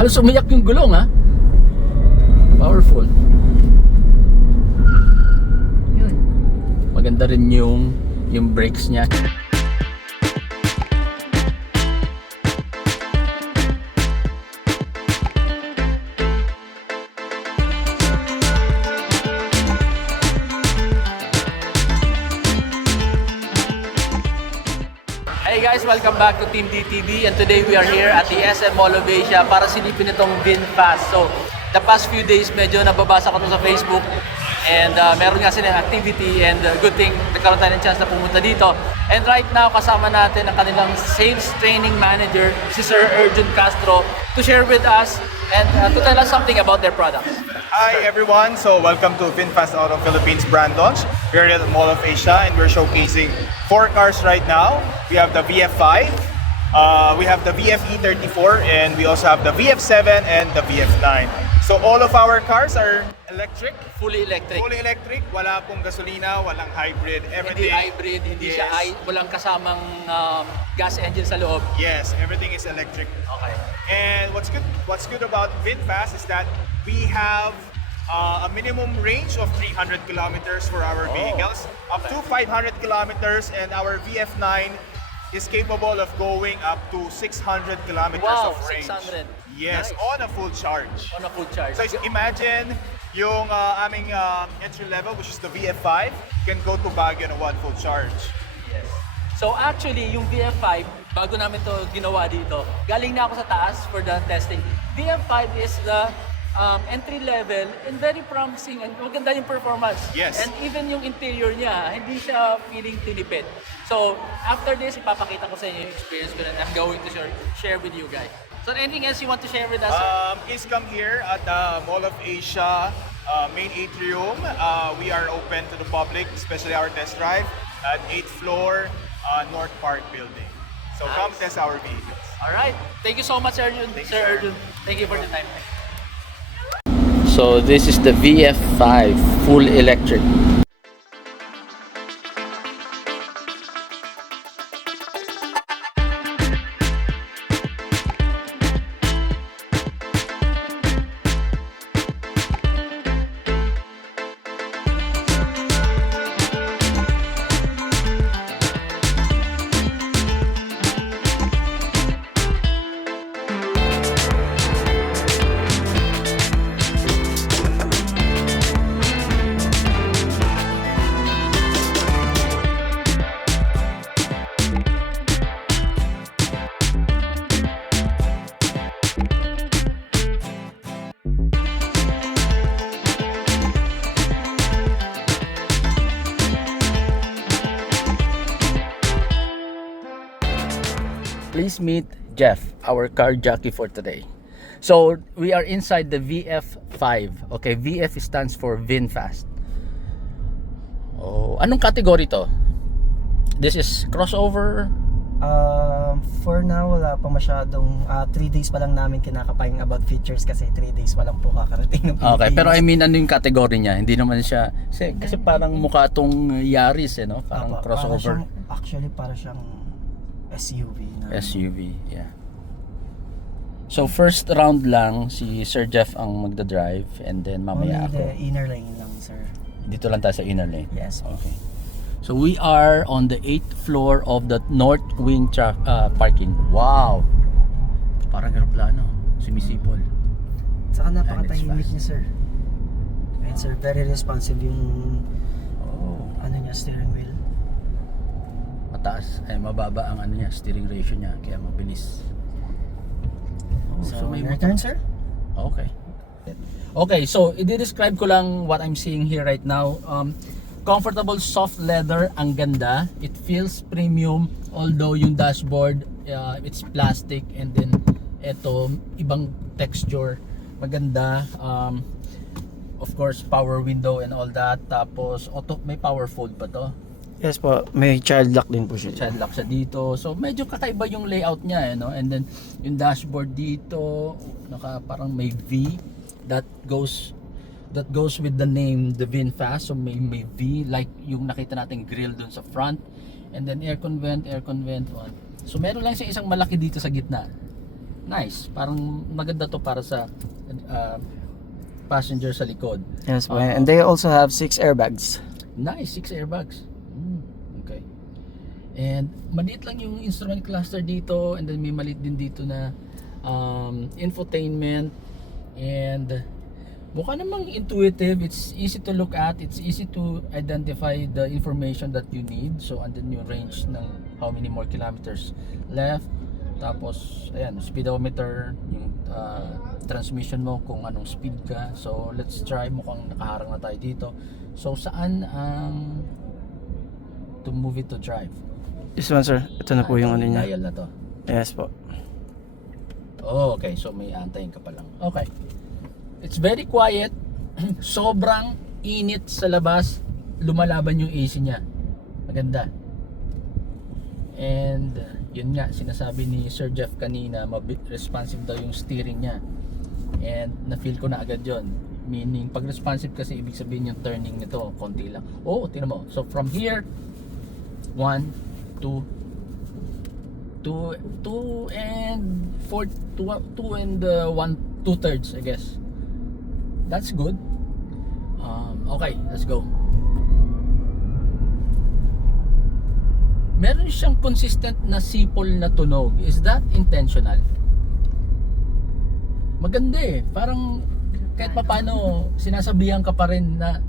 Halos umiyak yung gulong ha. Powerful. Yun. Maganda rin yung brakes niya. Hey guys, welcome back to Team DTV, and today we are here at the SM Mall of Asia para silipin itong VinFast. So, the past few days medyo nababasa ko to sa Facebook and meron nga silang activity and good thing nagkaroon tayo ng chance na pumunta dito. And right now, kasama natin ang kanilang sales training manager, si Sir Arjun Castro, to share with us and to tell us something about their products. Hi everyone, so welcome to VinFast Auto Philippines brand launch. We're here at the Mall of Asia and we're showcasing 4 cars right now. We have the VF5, we have the VF-E34, and we also have the VF7 and the VF9. So all of our cars are electric. Fully electric. Fully electric, wala pong gasolina, walang hybrid, everything. Hindi hybrid, hindi siya walang kasamang gas engine sa loob. Yes, everything is electric. Okay. And what's good about VinFast is that we have a minimum range of 300 kilometers for our vehicles, up to 500 kilometers, and our VF9 is capable of going up to 600 kilometers Wow, of range. 600. Yes, Nice. on a full charge. On a full charge. So imagine yung aming entry level, which is the VF5, can go to Baguio on a one full charge. Yes. So actually, yung VF5, bago namin to ginawa dito, galing na ako sa taas for the testing. VF5 is the entry level and very promising and maganda yung performance. Yes. And even yung interior niya, hindi siya feeling tinipid. So after this, ipapakita ko sa inyo yung experience ko na I'm going to share with you guys. So anything else you want to share with us? Sir? Please come here at the Mall of Asia main atrium. We are open to the public, especially our test drive at 8th floor North Park building. So come test our vehicles. All right. Thank you so much, Arjun. Thank you, Sir sir. Arjun. Thank you for the time. So this is the VF5 full electric. Please meet Jeff, our car jockey for today. So, we are inside the VF5. Okay, VF stands for VinFast. Oh, anong category to? This is crossover. For now, wala pa masyadong 3 days pa lang namin kinakapayang about features kasi 3 days pa lang po kakarating ng Okay, Pilipinas. pero I mean ano yung category niya? Hindi naman siya kasi parang mukha tong Yaris no? Parang Apo, crossover. Para siyang SUV na. SUV, yeah. So first round lang si Sir Jeff ang magda-drive and then mamaya Only ako. the inner lane lang, sir. Dito lang tayo sa inner lane. Yes. Okay. So we are on the 8th floor of the North Wing parking. Wow. Parang aeroplano, sumisipol. Saka And napakatahimik it's niya, sir. And sir, very responsive yung Oh, niya, steering wheel. mataas ay mababa ang ano niya, steering ratio niya kaya mabilis. Oh, So, may your turn, sir? Okay. Okay, so i-describe ko lang what I'm seeing here right now. Comfortable soft leather, ang ganda. It feels premium although yung dashboard it's plastic and then eto ibang texture. Maganda. Of course, power window and all that. Tapos may power fold pa to. Yes po, may child lock din po siya. Child lock siya dito. So medyo kakaiba yung layout niya, no? And then yung dashboard dito, parang may V that goes with the name, the VinFast. So may V like yung nakita nating grill dun sa front. And then aircon vent. So meron lang siya isang malaki dito sa gitna. Nice. Parang maganda to para sa passenger sa likod. Yes po. And they also have 6 airbags. Nice, 6 airbags. Okay. And maliit lang yung instrument cluster dito, and then may maliit din dito na infotainment, and mukha namang intuitive. It's easy to look at, it's easy to identify the information that you need. So andun yung range ng how many more kilometers left. Tapos ayan, speedometer, yung transmission mo kung anong speed ka. So let's try, mukhang nakaharang na tayo dito. So saan ang to move it to drive? This one, sir. Ito na po yung ano niya. Dial na to. Yes po. Oh, okay. So may antayin ka pa lang. Okay. It's very quiet. Sobrang init sa labas. Lumalaban yung AC niya. Maganda. And yun nga, sinasabi ni Sir Jeff kanina, responsive daw yung steering niya. And na-feel ko na agad yun. Meaning, pag responsive kasi, ibig sabihin yung turning nito, konti lang. Oh, tingnan mo. So from here, 1, 2 and 4, 2 and 1/2, I guess. That's good. Okay, let's go. Meron siyang consistent na sipol na tunog. Is that intentional? Maganda eh. Parang kahit paano sinasabihan ka pa rin na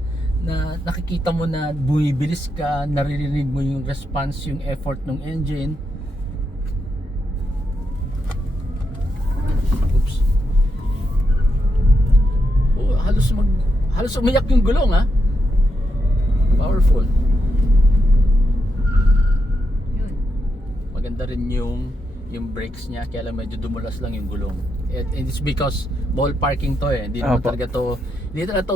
nakikita mo na bumibilis ka, naririnig mo yung response, yung effort ng engine. Oops. Oh, halos umiyak yung gulong, ha. Powerful. Yun. Maganda rin yung brakes niya, kaya lang medyo dumulas lang yung gulong. And it's because ball parking to eh. Hindi naman talaga to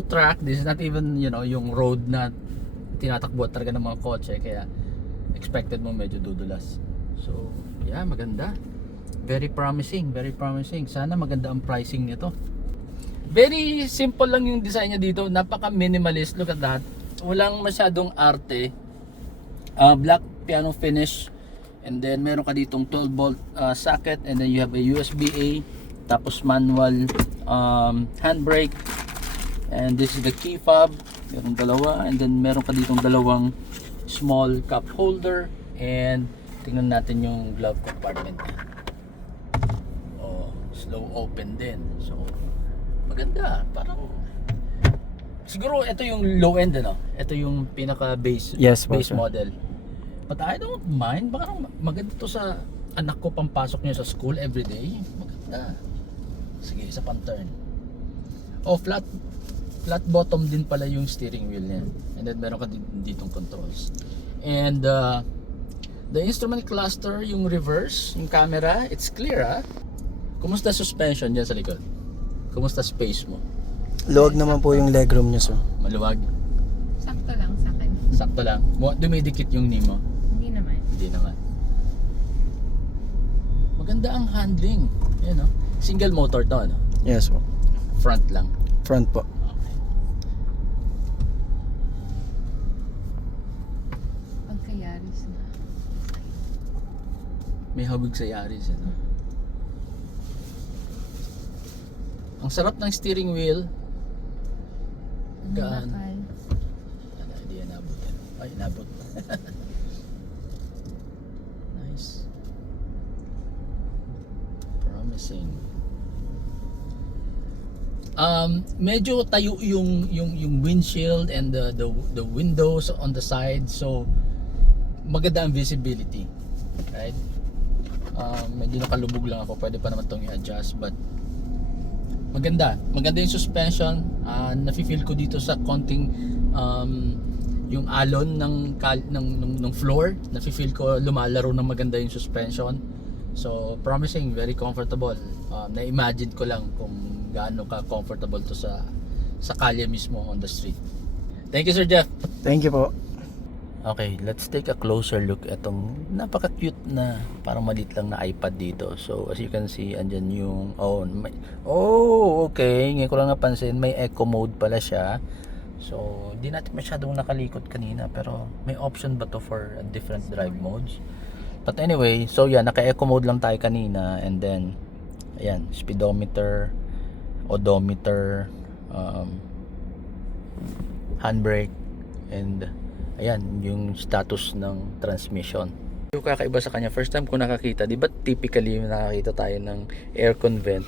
track. This is not even, yung road na tinatakbo talaga ng mga kotse, kaya expected mo medyo dudulas. So, yeah, maganda. Very promising, very promising. Sana maganda ang pricing nito. Very simple lang yung design niya dito. Napaka minimalist. Look at that. Walang masyadong arte. Black piano finish. And then meron ka ditong 12 volt socket, and then you have a USB-A, tapos manual handbrake, and this is the key fob. Meron dalawa, and then meron ka ditong dalawang small cup holder, and tingnan natin yung glove compartment niya. Oh, slow open din. So maganda, parang siguro ito yung low end, ano? Ito yung pinaka base Yes, base sir. model. But I don't mind. Baka maganda to sa anak ko, pampasok niya sa school everyday. Maganda. Sige, isa pang turn. Oh, flat bottom din pala yung steering wheel niya. And then meron ka ditong controls. And the instrument cluster, yung reverse, yung camera, it's clear, ha? Kumusta suspension dyan sa likod? Kumusta space mo? Luwag naman po yung legroom niya, sir. Maluwag? Sakto lang sa akin. Sakto lang. Dumidikit yung knee mo? Hindi naman. Hindi naman. Maganda ang handling. Yan, no? Single motor to, no? Yes po. Front lang. Front po. Okay. Pagka Yaris na. May hawig sa Yaris, ano? Ang sarap ng steering wheel. Gaan. Bakal. Hindi yan nabot yan. Ay, nabot. Nice. Promising. Medyo tayo yung windshield and the windows on the side, so maganda ang visibility, right? Medyo nakalubog lang ako, pwede pa naman itong i-adjust, but maganda yung suspension. Nafe-feel ko dito sa konting yung alon ng floor, nafe-feel ko lumalaro ng maganda yung suspension. So promising, very comfortable. Na-imagine ko lang kung gaano ka comfortable to sa kalye mismo on the street. Thank you, Sir Jeff. Thank you po. Okay, let's take a closer look atong napaka-cute na parang maliit lang na iPad dito. So as you can see, andyan yung okay, ngayon ko lang napansin, may eco mode pala siya. So hindi natin masyadong nakalikot kanina, pero may option ba to for different drive modes? But anyway, so yeah, naka-eco mode lang tayo kanina, and then Ayan, speedometer, odometer, handbrake, and ayan, yung status ng transmission. Yung kakaiba sa kanya, first time ko nakakita, di ba typically nakakita tayo ng aircon vent,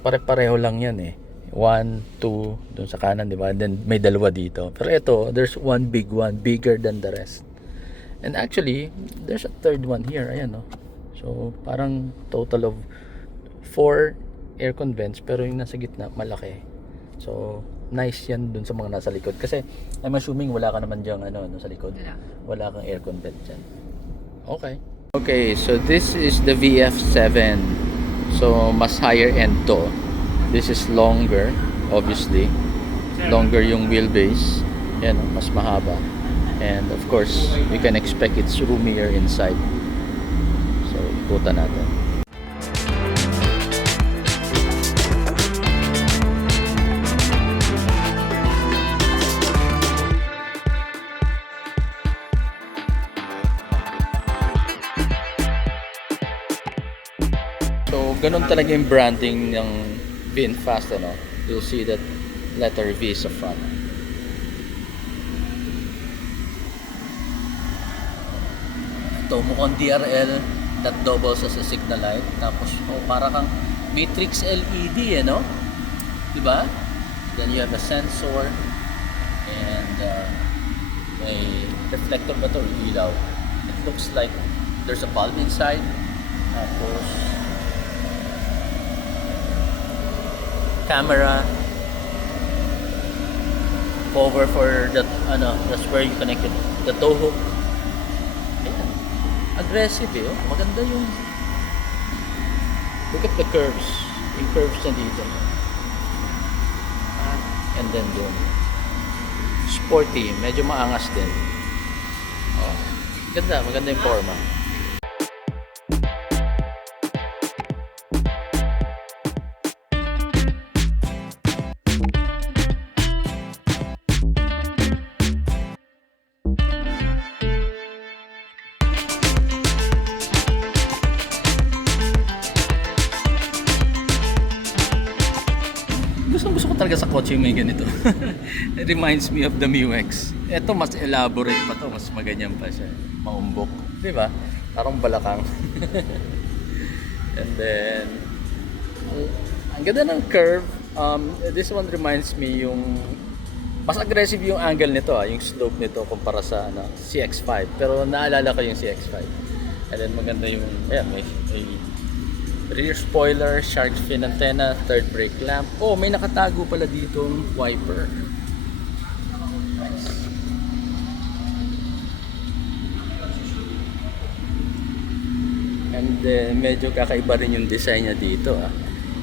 pare-pareho lang yan eh. 1, 2 dun sa kanan, di ba? Then may dalawa dito. Pero ito, there's one big one, bigger than the rest. And actually, there's a third one here, ayan no. So, parang total of 4 aircon vents, pero yung nasa gitna, malaki. So, nice yan dun sa mga nasa likod. Kasi, I'm assuming wala ka naman dyan, sa likod. Wala kang aircon vent dyan. Okay. Okay, so this is the VF7. So, mas higher end to. This is longer, obviously. Longer yung wheelbase. Yan, mas mahaba. And of course, we can expect it's roomier inside. So, ikutan natin. So, ganun talaga yung branding ng VinFast, ano? You'll see that letter V sa front. Ito, mukhang DRL that doubles as a signal light. Tapos, para kang matrix LED, no? Diba? Then you have a sensor and may reflector ba ito or ilaw? It looks like there's a bulb inside. Tapos, camera, cover for the that's where you connect it, the tow hook. Ayan. Aggressive eh, oh. Maganda yung look at the curves, yung curves na dito, and then doon sporty, medyo maangas din. Oh, maganda yung forma. Gusto ko talaga sa kotse yung may ganito. It reminds me of the MiUX. Ito mas elaborate pa to, mas maganyan pa siya. Maumbok, di ba? Parang balakang. And then ang ganda ng curve. This one reminds me yung mas aggressive yung angle nito, yung slope nito kumpara sa CX-5. Pero naalala ko yung CX-5. And then maganda yung may rear spoiler, shark fin antenna, third brake lamp. Oh, may nakatago pala ditong wiper. Nice. And then medyo kakaiba rin yung design niya dito,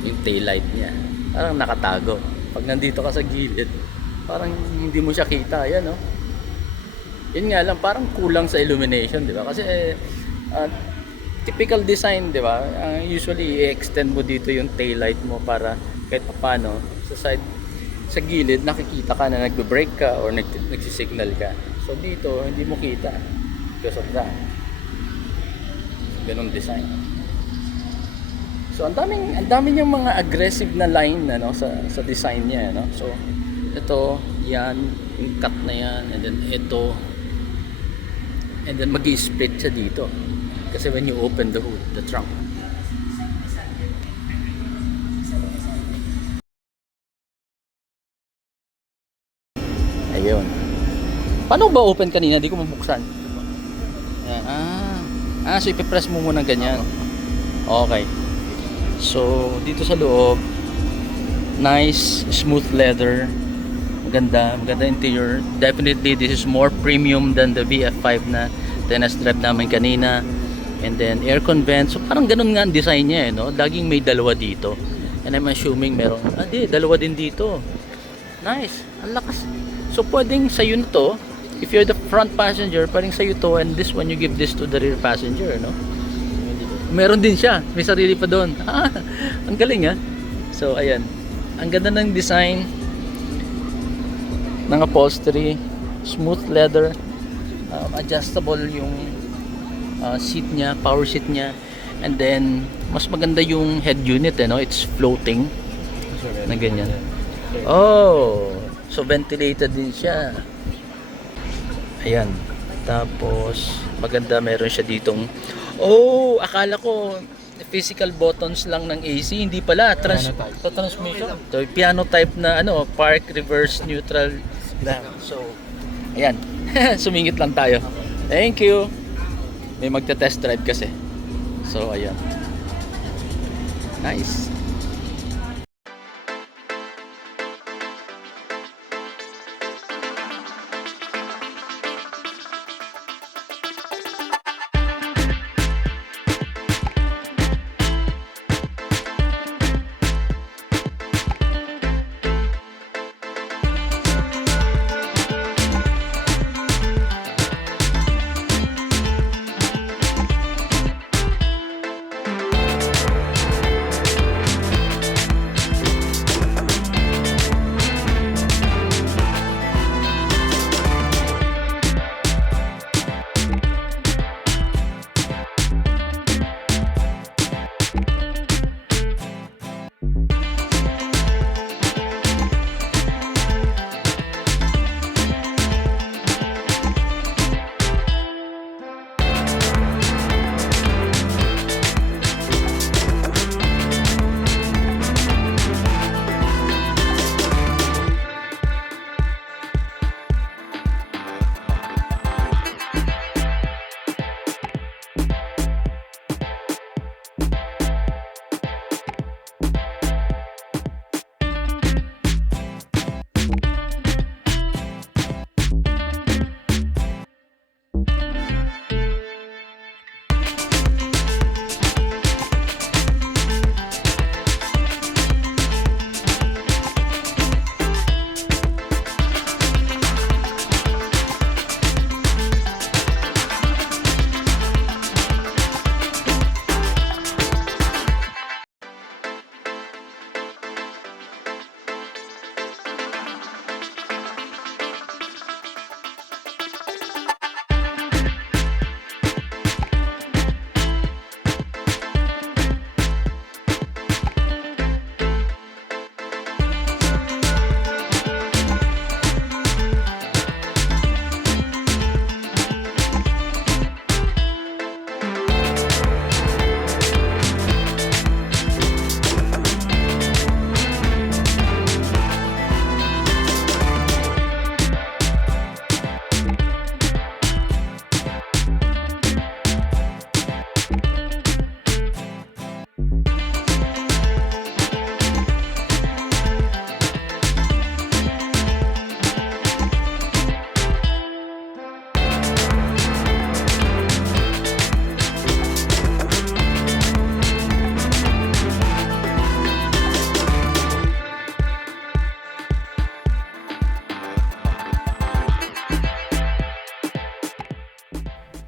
yung taillight niya. Parang nakatago. Pag nandito ka sa gilid, parang hindi mo siya kita. Ayan, oh. Yun nga lang, parang kulang sa illumination, di ba? Kasi typical design, di ba? Usually, i-extend mo dito yung taillight mo para kahit paano sa gilid, nakikita ka na nagbe-brake ka or nagsisignal ka. So dito, hindi mo kita because of that. Ganong design. So ang daming yung mga aggressive na line sa design niya, no? So ito, yan, yung cut na yan, and then ito, and then magi-split siya dito. Kasi when you open the hood, the trunk. Ayun. Paano ba open kanina? Di ko mabuksan. So ipipress mo muna ganyan. Okay. So, dito sa loob, nice, smooth leather. Maganda interior. Definitely, this is more premium than the VF5 na tennis drive namin kanina. And then aircon vent. So parang ganun nga ang design niya, no? Laging may dalawa dito. And I'm assuming meron, dalawa din dito. Nice. Ang lakas. So pwedeng sa'yo na to. If you're the front passenger, pwedeng sa'yo to, and this one you give this to the rear passenger, no? Meron din siya. May sarili pa doon. Ang galing, ha? So ayan. Ang ganda ng design ng upholstery. Smooth leather. Adjustable yung seat niya, power seat niya. And then, mas maganda yung head unit, no? It's floating. Na ganyan. Oh, so ventilated din siya. Ayan. Tapos, maganda meron siya ditong, oh, akala ko physical buttons lang ng AC, hindi pala transmission. So, piano type na park, reverse, neutral. So, ayan. Sumingit lang tayo. Thank you. May magte-test drive kasi. So, ayan. Nice.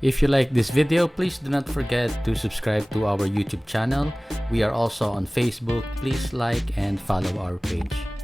If you like this video, please do not forget to subscribe to our YouTube channel. We are also on Facebook. Please like and follow our page.